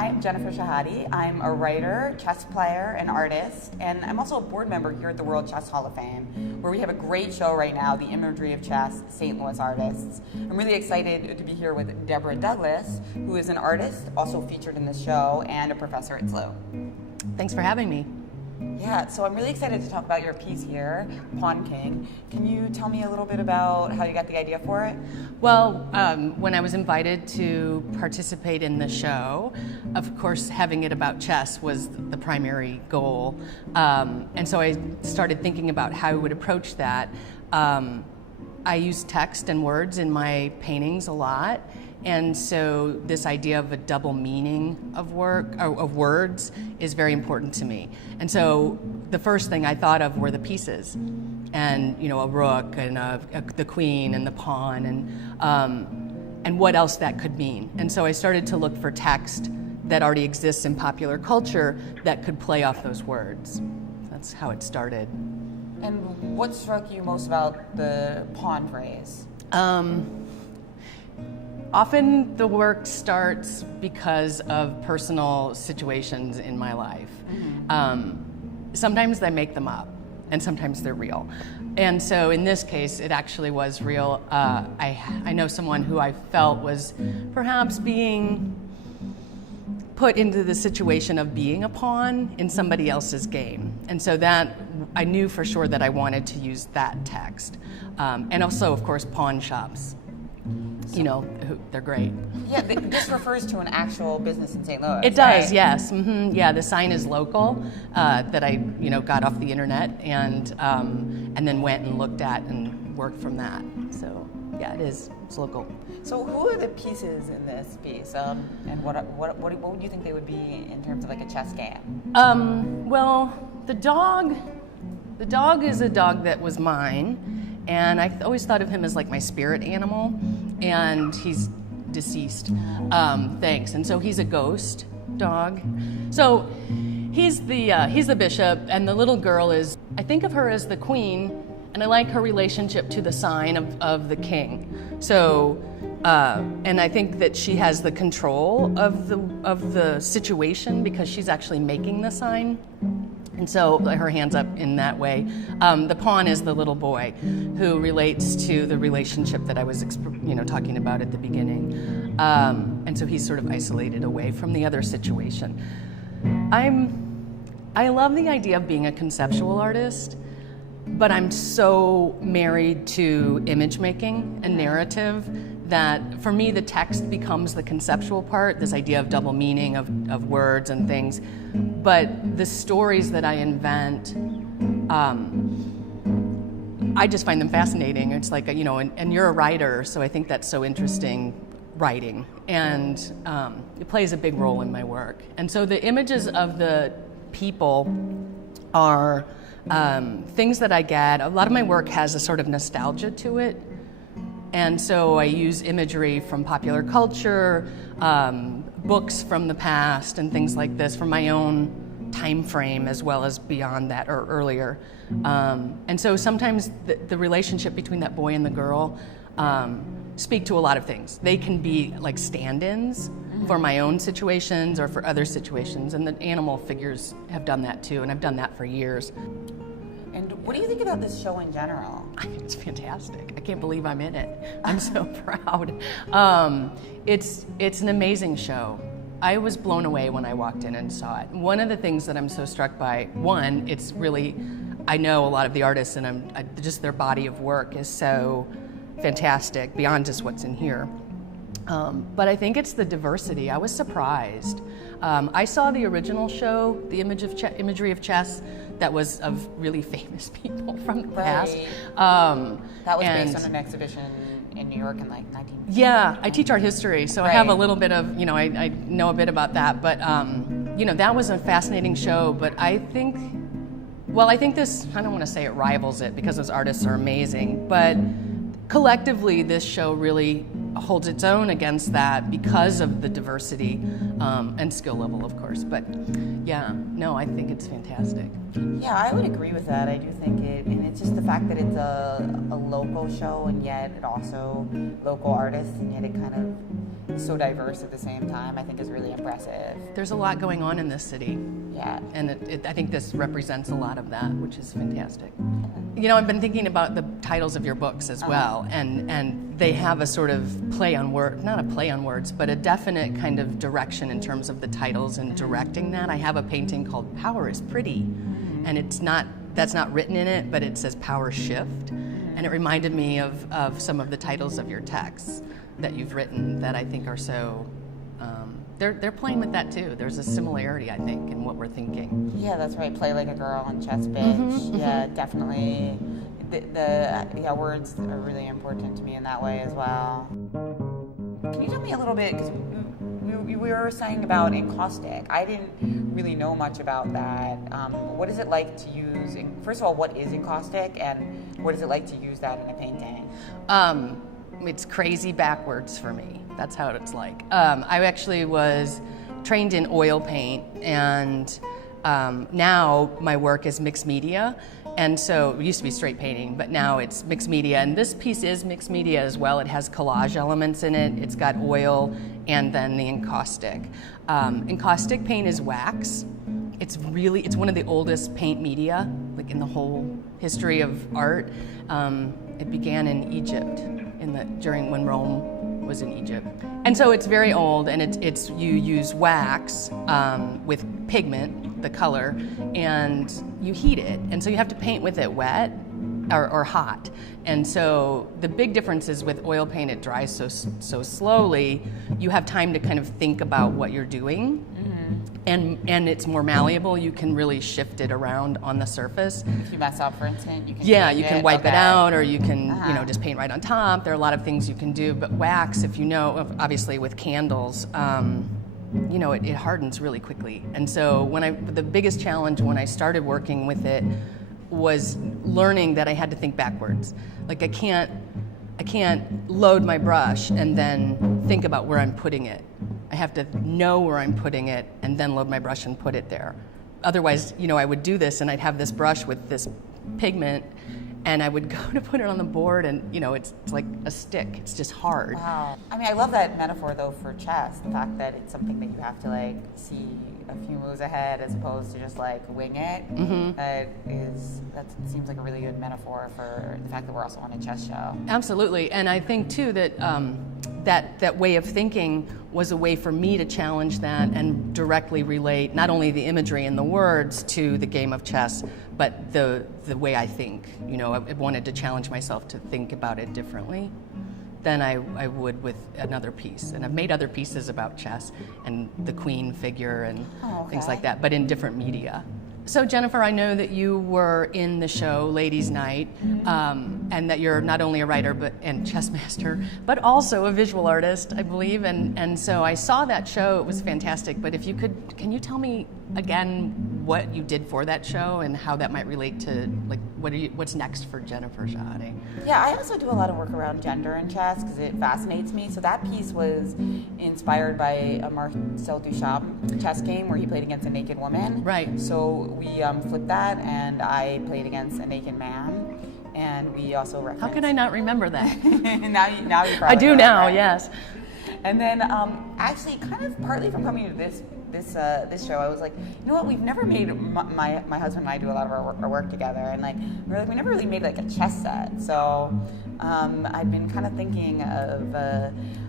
I'm Jennifer Shahade. I'm a writer, chess player, and artist, and I'm also a board member here at the World Chess Hall of Fame, where we have a great show right now, the Imagery of Chess, St. Louis artists. I'm really excited to be here with Deb Douglas, who is an artist, also featured in this show, and a professor at SLU. Thanks for having me. Yeah, so I'm really excited to talk about your piece here, Pawn King. Can you tell me a little bit about how you got the idea for it? Well, when I was invited to participate in the show, of course, having it about chess was the primary goal. And so I started thinking about how I would approach that. I use text and words in my paintings a lot. And so this idea of a double meaning of words is very important to me. And so the first thing I thought of were the pieces, and a rook and the queen and the pawn, and what else that could mean. And so I started to look for text that already exists in popular culture that could play off those words. That's how it started. And what struck you most about the pawn phrase? Often the work starts because of personal situations in my life. Sometimes I make them up, and sometimes they're real. And so in this case, it actually was real. I know someone who I felt was perhaps being put into the situation of being a pawn in somebody else's game. And so that, I knew for sure that I wanted to use that text. And also, of course, pawn shops. They're great. Yeah, this refers to an actual business in St. Louis. It does, right? Yes. Mm-hmm. Yeah, the sign is local, that I, got off the internet and then went and looked at and worked from that. So, yeah, it is. It's local. So, who are the pieces in this piece, and what would you think they would be in terms of like a chess game? Well, the dog is a dog that was mine. And I always thought of him as like my spirit animal, and he's deceased. Thanks. And so he's a ghost dog. So he's the bishop, and the little girl is, I think of her as the queen, and I like her relationship to the sign of the king. So, and I think that she has the control of the situation because she's actually making the sign. And so her hand's up in that way. The pawn is the little boy who relates to the relationship that I was talking about at the beginning. And so he's sort of isolated away from the other situation. I love the idea of being a conceptual artist, but I'm so married to image making and narrative that for me the text becomes the conceptual part, this idea of double meaning of words and things. But the stories that I invent, I just find them fascinating. It's like, and you're a writer, so I think that's so interesting, writing. And it plays a big role in my work. And so the images of the people are things that I get. A lot of my work has a sort of nostalgia to it. And so I use imagery from popular culture, books from the past, and things like this from my own time frame as well as beyond that or earlier. And so sometimes the relationship between that boy and the girl speak to a lot of things. They can be like stand-ins for my own situations or for other situations, and the animal figures have done that too, and I've done that for years. And what do you think about this show in general? I think it's fantastic. I can't believe I'm in it. I'm so proud. It's an amazing show. I was blown away when I walked in and saw it. One of the things that I'm so struck by, one, it's really, I know a lot of the artists, and just their body of work is so fantastic beyond just what's in here. But I think it's the diversity. I was surprised. I saw the original show, the Imagery of Chess, that was of really famous people from the past. That was based on an exhibition in New York in like 19... Yeah, I teach art history, so I have a little bit of, I know a bit about that. But, that was a fascinating show. But I think this, I don't want to say it rivals it because those artists are amazing. But collectively, this show really holds its own against that because of the diversity and skill level, of course. But yeah, no, I think it's fantastic. Yeah, I would agree with that. I do think and it's just the fact that it's a local show, and yet it also local artists, and yet it kind of so diverse at the same time, I think is really impressive. There's a lot going on in this city. Yeah. And I think this represents a lot of that, which is fantastic. You know, I've been thinking about the titles of your books as well, and they have a sort of play on word, not a play on words, but a definite kind of direction in terms of the titles and directing that. I have a painting called Power is Pretty, and that's not written in it, but it says Power Shift, and it reminded me of some of the titles of your texts that you've written that I think are so, they're playing with that too. There's a similarity, I think, in what we're thinking. Yeah, that's right. Play like a girl and chess bitch. Yeah, definitely. The words are really important to me in that way as well. Can you tell me a little bit, because we were saying about encaustic. I didn't really know much about that. What is it like to use, first of all, what is encaustic, and what is it like to use that in a painting? It's crazy backwards for me. That's how it's like. I actually was trained in oil paint, and now my work is mixed media. And so it used to be straight painting, but now it's mixed media. And this piece is mixed media as well. It has collage elements in it. It's got oil and then the encaustic. Encaustic paint is wax. It's one of the oldest paint media, like in the whole history of art. It began in Egypt during when Rome was in Egypt. And so it's very old, and you use wax with pigment, the color, and you heat it. And so you have to paint with it wet or hot. And so the big difference is with oil paint, it dries so slowly, you have time to kind of think about what you're doing. And it's more malleable. You can really shift it around on the surface. If you mess up, for instance, you can you can wipe it out, or you can just paint right on top. There are a lot of things you can do. But wax, if you know, obviously with candles, it hardens really quickly. And so the biggest challenge when I started working with it was learning that I had to think backwards. Like I can't load my brush and then think about where I'm putting it. I have to know where I'm putting it and then load my brush and put it there. Otherwise, I would do this and I'd have this brush with this pigment and I would go to put it on the board and, it's like a stick. It's just hard. Wow. I mean, I love that metaphor, though, for chess. The fact that it's something that you have to, see a few moves ahead as opposed to just, wing it. That seems like a really good metaphor for the fact that we're also on a chess show. Absolutely. And I think, too, that that way of thinking was a way for me to challenge that and directly relate not only the imagery and the words to the game of chess, but the way I think. I wanted to challenge myself to think about it differently than I would with another piece. And I've made other pieces about chess and the queen figure and things like that, but in different media. So Jennifer, I know that you were in the show Ladies' Night, and that you're not only a writer and chess master, but also a visual artist, I believe. And so I saw that show; it was fantastic. But if you could, can you tell me again what you did for that show and how that might relate to what's next for Jennifer Shahade? Yeah, I also do a lot of work around gender in chess because it fascinates me. So that piece was inspired by a Marcel Duchamp chess game where he played against a naked woman. Right. So we flipped that, and I played against a naked man, and we also referenced. How can I not remember that? now you probably I do now, right? Yes. And then actually, kind of partly from coming to this show, I was like, you know what? We've never made my husband and I do a lot of our work together, and we never really made a chess set. So I've been kind of thinking of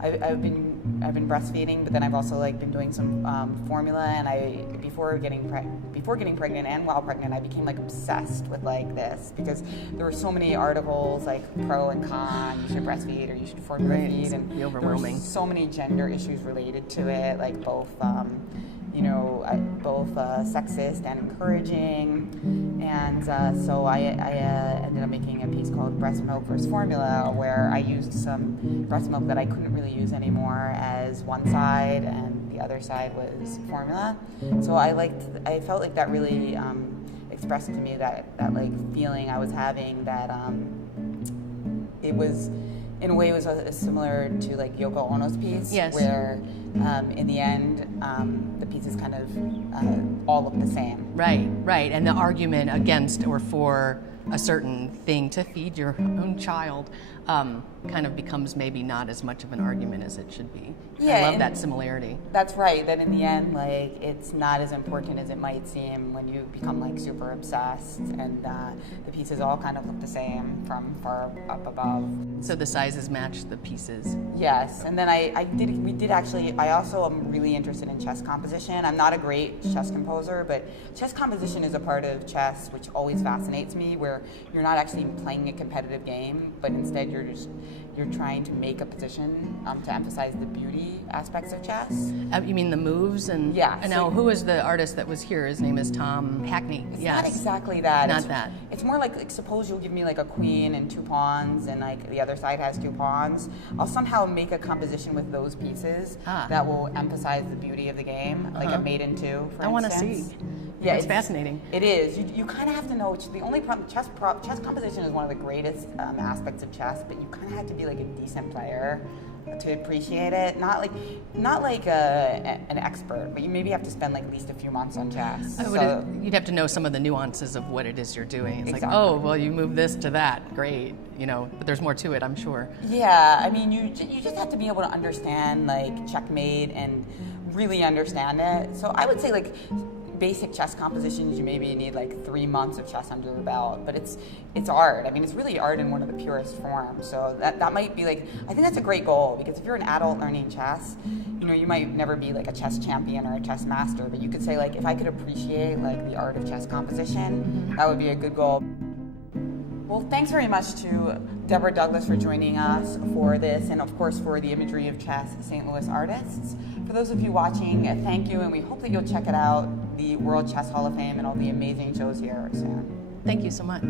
I've been breastfeeding, but then I've also been doing some formula, and before getting pregnant and while pregnant, I became obsessed with this because there were so many articles pro and con, you should breastfeed or you should formula feed, and it's overwhelming. There were so many gender issues related to it, both sexist and encouraging, and so I ended up making a piece called Breast Milk versus Formula, where I used some breast milk that I couldn't really use anymore as one side, and the other side was formula. So I felt like that really expressed to me that feeling I was having, that it was, in a way, it was similar to Yoko Ono's piece, yes, where in the end the pieces kind of all look the same. Right, and the argument against or for a certain thing to feed your own child kind of becomes maybe not as much of an argument as it should be. Yeah, I love that similarity. That's right. That in the end, like, it's not as important as it might seem when you become like super obsessed, and the pieces all kind of look the same from far up above. So the sizes match the pieces. Yes, and then I also am really interested in chess composition. I'm not a great chess composer, but chess composition is a part of chess which always fascinates me, where you're not actually playing a competitive game, but instead you're trying to make a position to emphasize the beauty aspects of chess. You mean the moves? And yeah. And now, who is the artist that was here? His name is Tom Hackney. It's yes. not exactly that. Not that. It's more like suppose you'll give me like a queen and 2 pawns, and like the other side has 2 pawns. I'll somehow make a composition with those pieces that will emphasize the beauty of the game, like a mate in 2, for instance. I want to see. Yeah, it's fascinating. It is. You kind of have to know. The only problem, chess composition is one of the greatest aspects of chess, but you kind of have to be like a decent player to appreciate it. Not like an expert, but you maybe have to spend like at least a few months on chess. You'd have to know some of the nuances of what it is you're doing. It's exactly. like, oh, well, you move this to that, great, but there's more to it, I'm sure. Yeah, I mean, you just have to be able to understand like checkmate and really understand it. So I would say like basic chess compositions, you maybe need like 3 months of chess under your belt, but it's art. I mean, it's really art in one of the purest forms. So that might be like, I think that's a great goal, because if you're an adult learning chess, you might never be like a chess champion or a chess master, but you could say like, if I could appreciate like the art of chess composition, that would be a good goal. Well, thanks very much to Deb Douglas for joining us for this, and of course for the Imagery of Chess St. Louis artists. For those of you watching, thank you, and we hope that you'll check it out, the World Chess Hall of Fame and all the amazing shows here soon. Thank you so much.